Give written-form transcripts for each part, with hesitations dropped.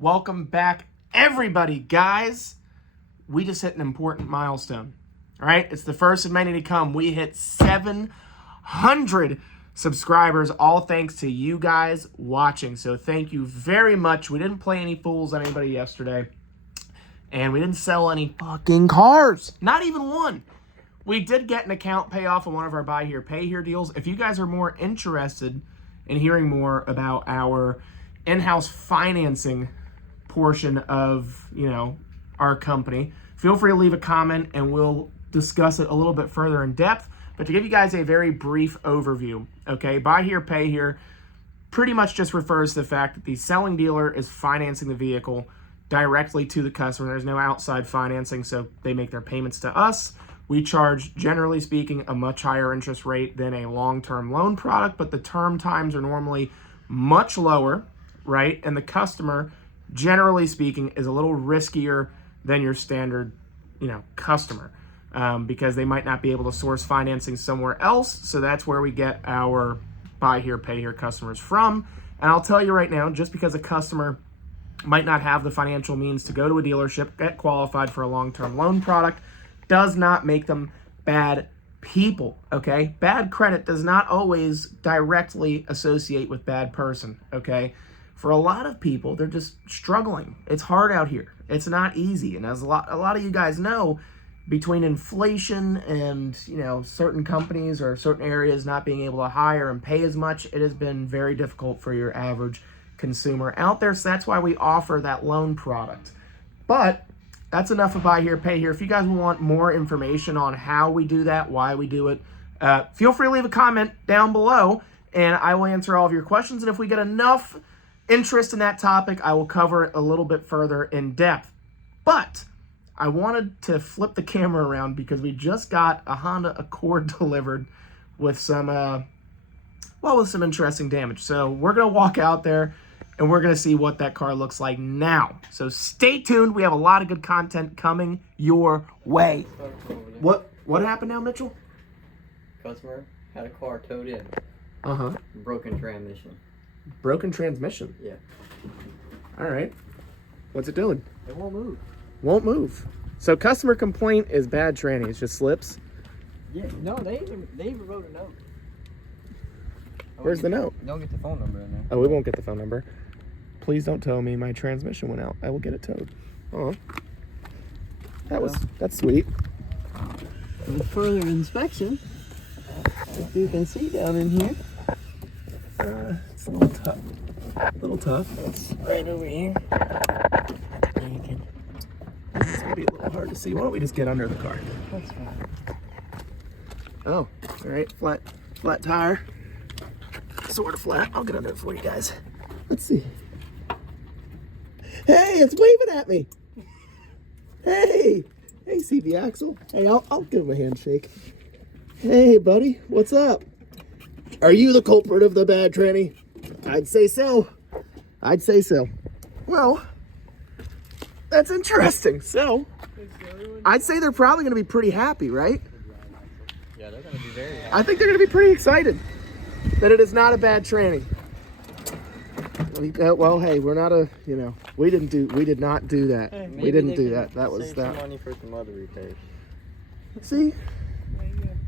Welcome back, everybody, guys. We just hit an important milestone. All right, it's the first of many to come. We hit 700 subscribers, all thanks to you guys watching. So thank you very much. We didn't play any fools on anybody yesterday, and we didn't sell any fucking cars. Not even one. We did get an account payoff on one of our buy here, pay here deals. If you guys are more interested in hearing more about our in-house financing portion of, our company, feel free to leave a comment and we'll discuss it a little bit further in depth. But to give you guys a very brief overview, okay, buy here, pay here pretty much just refers to the fact that the selling dealer is financing the vehicle directly to the customer. There's no outside financing, so they make their payments to us. We charge, generally speaking, a much higher interest rate than a long-term loan product, but the term times are normally much lower, right? And the customer, generally speaking, is a little riskier than your standard, customer, because they might not be able to source financing somewhere else. So that's where we get our buy here, pay here customers from. And I'll tell you right now, just because a customer might not have the financial means to go to a dealership, get qualified for a long-term loan product, does not make them bad people, okay? Bad credit does not always directly associate with bad person, okay? For a lot of people, they're just struggling. It's hard out here. It's not easy. And as a lot of you guys know, between inflation and, certain companies or certain areas not being able to hire and pay as much, it has been very difficult for your average consumer out there. So that's why we offer that loan product. But that's enough of buy here, pay here. If you guys want more information on how we do that, why we do it, feel free to leave a comment down below and I will answer all of your questions. And if we get enough interest in that topic, I will cover it a little bit further in depth. But I wanted to flip the camera around because we just got a Honda Accord delivered with some interesting damage. So we're going to walk out there and we're going to see what that car looks like now. So stay tuned. We have a lot of good content coming your way. What happened now, Mitchell? Customer had a car towed in. Uh-huh. Broken transmission. Broken transmission? Yeah. All right. What's it doing? It won't move. Won't move. So customer complaint is bad tranny. It just slips? Yeah. No, they even wrote a note. Where's the note? Don't get the phone number in there. Oh, we won't get the phone number. Please don't tell me my transmission went out. I will get it towed. Oh. That's sweet. For further inspection, if you can see down in here. It's a little tough. It's right over here. It's gonna be a little hard to see. Why don't we just get under the car? That's fine. Oh, all right. Flat tire. Sort of flat. I'll get under it for you guys. Let's see. Hey, it's waving at me. Hey, CB Axel. Hey, I'll give him a handshake. Hey, buddy, what's up? Are you the culprit of the bad tranny? I'd say so. Well, that's interesting. So, I'd say they're probably going to be pretty happy, right? Yeah, they're going to be very happy. I think they're going to be pretty excited that it is not a bad tranny. Well, hey, we're not we did not do that. Hey, we didn't do that. That was save that. some money for some other repairs. See?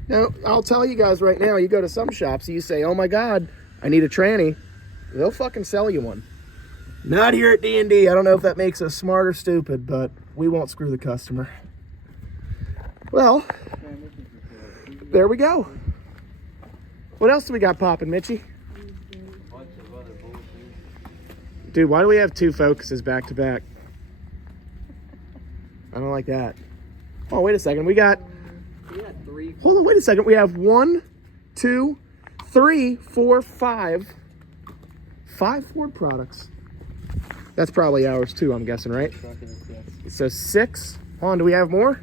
Now, I'll tell you guys right now, you go to some shops, you say, oh my God, I need a tranny. They'll fucking sell you one. Not here at D&D. I don't know if that makes us smart or stupid, but we won't screw the customer. Well, there we go. What else do we got popping, Mitchie? Dude, why do we have two Focuses back to back? I don't like that. Oh, wait a second. We got three. Hold on, wait a second. We have 1, 2, 3, 4, 5 Ford products. That's probably ours too, I'm guessing, right? So 6. Hold on, do we have more?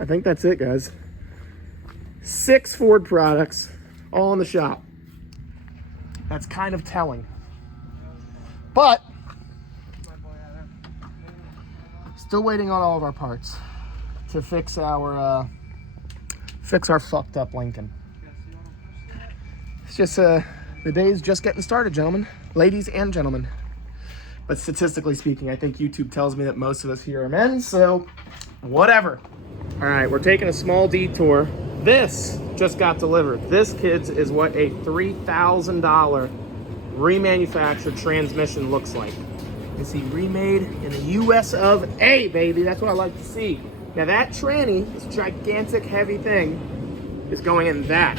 I think that's it, guys. 6 Ford products, all in the shop. That's kind of telling. But still waiting on all of our parts to fix our fucked up Lincoln. It's just The day's just getting started, gentlemen. Ladies and gentlemen. But statistically speaking, I think YouTube tells me that most of us here are men, so whatever. All right, we're taking a small detour. This just got delivered. This, kids, is what a $3,000 remanufactured transmission looks like. You see, remade in the US of A, baby. That's what I like to see. Now that tranny, this gigantic heavy thing, is going in that.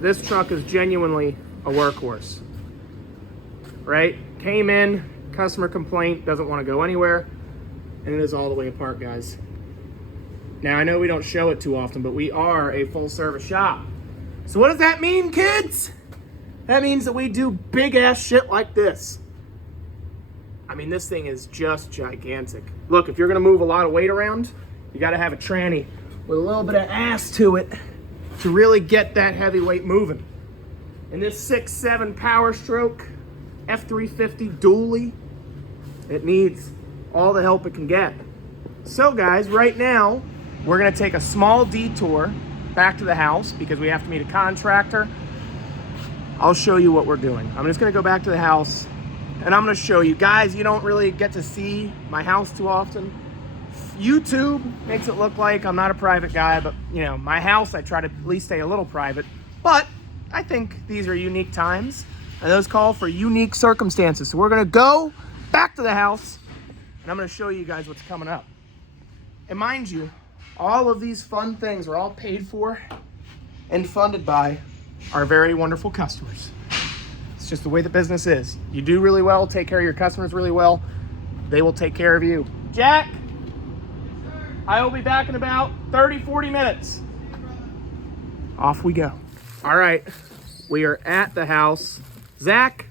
This truck is genuinely a workhorse, right? Came in, customer complaint, doesn't want to go anywhere, and it is all the way apart, guys. Now, I know we don't show it too often, but we are a full-service shop. So what does that mean, kids? That means that we do big-ass shit like this. I mean, this thing is just gigantic. Look, if you're going to move a lot of weight around, you got to have a tranny with a little bit of ass to it to really get that heavy weight moving. And this 6.7 Power Stroke F350 dually, it needs all the help it can get. So, guys, right now, we're going to take a small detour back to the house because we have to meet a contractor. I'll show you what we're doing. I'm just going to go back to the house and I'm going to show you. Guys, you don't really get to see my house too often. YouTube makes it look like I'm not a private guy, but, you know, my house, I try to at least stay a little private. But I think these are unique times and those call for unique circumstances. So we're going to go back to the house and I'm going to show you guys what's coming up. And mind you, all of these fun things are all paid for and funded by our very wonderful customers. It's just the way the business is. You do really well, take care of your customers really well, they will take care of you. Jack, I will be back in about 30, 40 minutes. Off we go. All right, we are at the house. Zach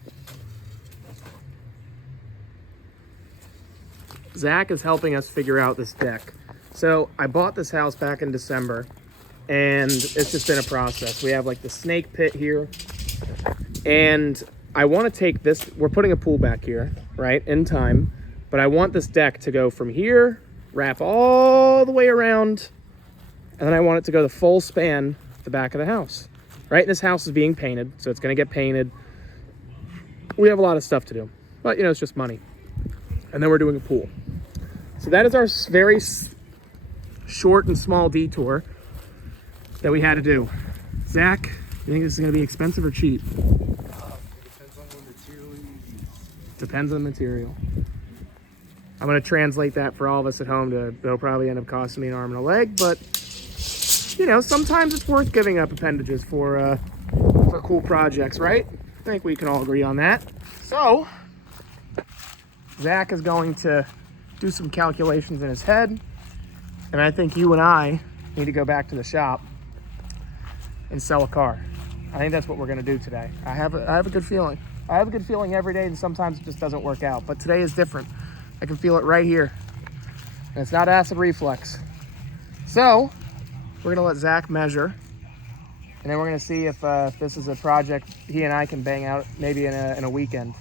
is helping us figure out this deck. So I bought this house back in December and it's just been a process. We have like the snake pit here and I want to take this, we're putting a pool back here, right, in time, but I want this deck to go from here, wrap all the way around, and then I want it to go the full span the back of the house, right? And this house is being painted, so it's going to get painted. We have a lot of stuff to do, but you know, it's just money. And then we're doing a pool. So that is our very short and small detour that we had to do. Zach, you think this is going to be expensive or cheap? Depends on what material you use. Depends on the material. I'm going to translate that for all of us at home to, it'll probably end up costing me an arm and a leg, but you know, sometimes it's worth giving up appendages for cool projects, right? I think we can all agree on that. So, Zach is going to do some calculations in his head, and I think you and I need to go back to the shop and sell a car. I think that's what we're gonna do today. I have a good feeling. I have a good feeling every day, and sometimes it just doesn't work out. But today is different. I can feel it right here. And it's not acid reflux. So, we're gonna let Zach measure, and then we're gonna see if this is a project he and I can bang out maybe in a weekend.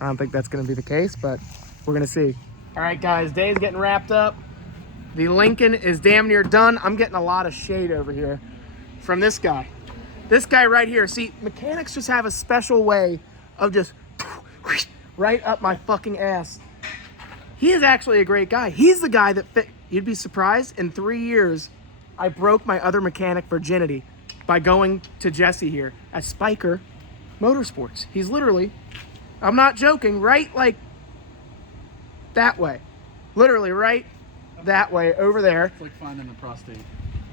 I don't think that's gonna be the case, but we're gonna see. All right, guys, day's getting wrapped up. The Lincoln is damn near done. I'm getting a lot of shade over here from this guy. This guy right here. See, mechanics just have a special way of just right up my fucking ass. He is actually a great guy. He's the guy that fit. You'd be surprised, in 3 years, I broke my other mechanic virginity by going to Jesse here at Spiker Motorsports. He's literally, I'm not joking, right like that way. Literally right that way over there. It's like finding a prostate.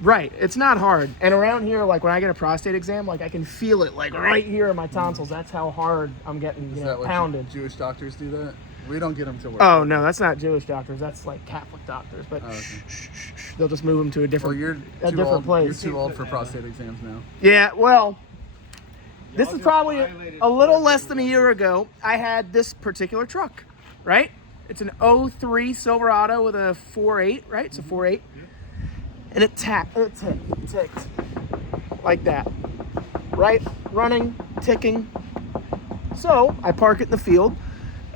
Right, it's not hard. And around here, like when I get a prostate exam, like I can feel it like right here in my tonsils. That's how hard I'm getting, you know, pounded. Jewish doctors do that? We don't get them to work. Oh no, that's not Jewish doctors. That's like Catholic doctors. But okay. They'll just move them to a different, place. You're too old for prostate exams now. Yeah, well, this is probably a little less than a year ago. I had this particular truck, right? It's an 03 Silverado with a 4.8, right? It's a 4.8. And it ticked like that, right? Running, ticking. So I park it in the field,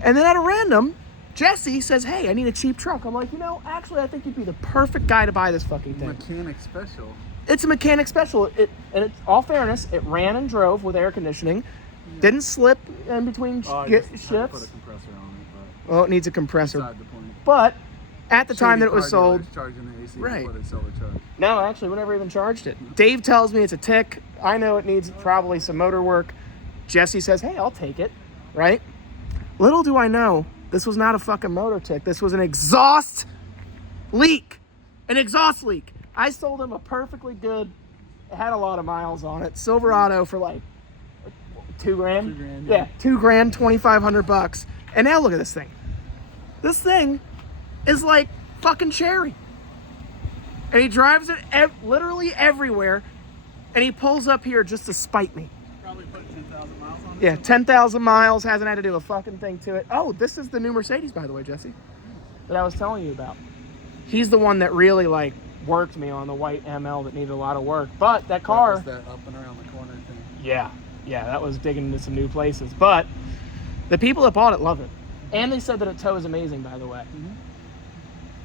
and then at a random, Jesse says, hey, I need a cheap truck. I'm like, you know, actually, I think you'd be the perfect guy to buy this fucking thing. Mechanic special. It's a mechanic special. And it's all fairness, it ran and drove with air conditioning. Didn't slip in between Oh, I just had to shifts. put a compressor on it, Well, it needs a compressor. but beside the point. But at the time that it Shady was car sold, dealers charging the AC Right. before they sell the truck. no, actually, we never even charged it. Dave tells me it's a tick. I know it needs probably some motor work. Jesse says, hey, I'll take it, right? Little do I know, this was not a fucking motor tick. This was an exhaust leak. An exhaust leak. I sold him a perfectly good, it had a lot of miles on it, Silverado for like $2 grand. $2 grand, Yeah, $2 grand, $2,500. And now look at this thing. This thing is like fucking cherry. And he drives it literally everywhere. And he pulls up here just to spite me. Probably put 10,000 miles on it. Yeah, 10,000 miles, hasn't had to do a fucking thing to it. Oh, this is the new Mercedes, by the way, Jesse, that I was telling you about. He's the one that really like worked me on the white ML that needed a lot of work. But that car, That was that up and around the corner thing. yeah, that was digging into some new places. But the people that bought it love it. And they said that it tows amazing, by the way.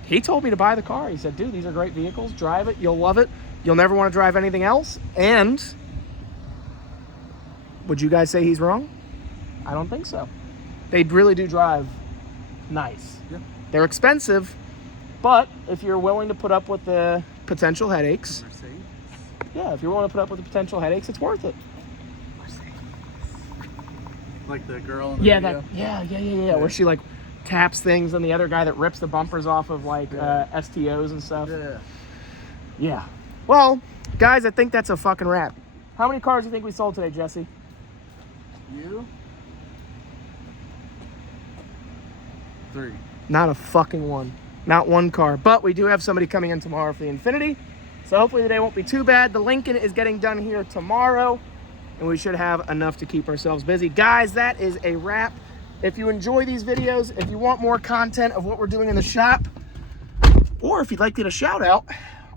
He told me to buy the car. He said, dude, these are great vehicles. Drive it. You'll love it. You'll never want to drive anything else. And would you guys say he's wrong? I don't think so. They really do drive nice. Yeah. They're expensive, but if you're willing to put up with the potential headaches, Mercedes. yeah, if you're willing to put up with the potential headaches, it's worth it. Like the girl in the Yeah, video. yeah. Where she like taps things, and the other guy that rips the bumpers off of like STOs and stuff. Yeah. Yeah. Well, guys, I think that's a fucking wrap. How many cars do you think we sold today, Jesse? You? 3. Not a fucking one. Not one car. But we do have somebody coming in tomorrow for the Infinity. So hopefully the day won't be too bad. The Lincoln is getting done here tomorrow. And we should have enough to keep ourselves busy. Guys, that is a wrap. If you enjoy these videos, if you want more content of what we're doing in the shop, or if you'd like to get a shout out,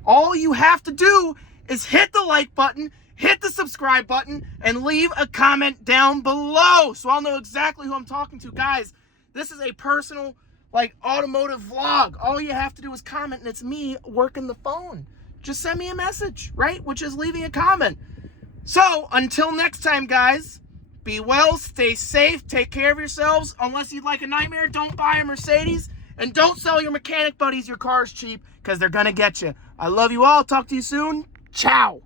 all you have to do is hit the like button, hit the subscribe button, and leave a comment down below so I'll know exactly who I'm talking to. Guys, this is a personal, like, automotive vlog. All you have to do is comment, and it's me working the phone. Just send me a message, right? Which is leaving a comment. So, until next time, guys, be well, stay safe, take care of yourselves. Unless you'd like a nightmare, don't buy a Mercedes. And don't sell your mechanic buddies your car's cheap, because they're going to get you. I love you all. Talk to you soon. Ciao.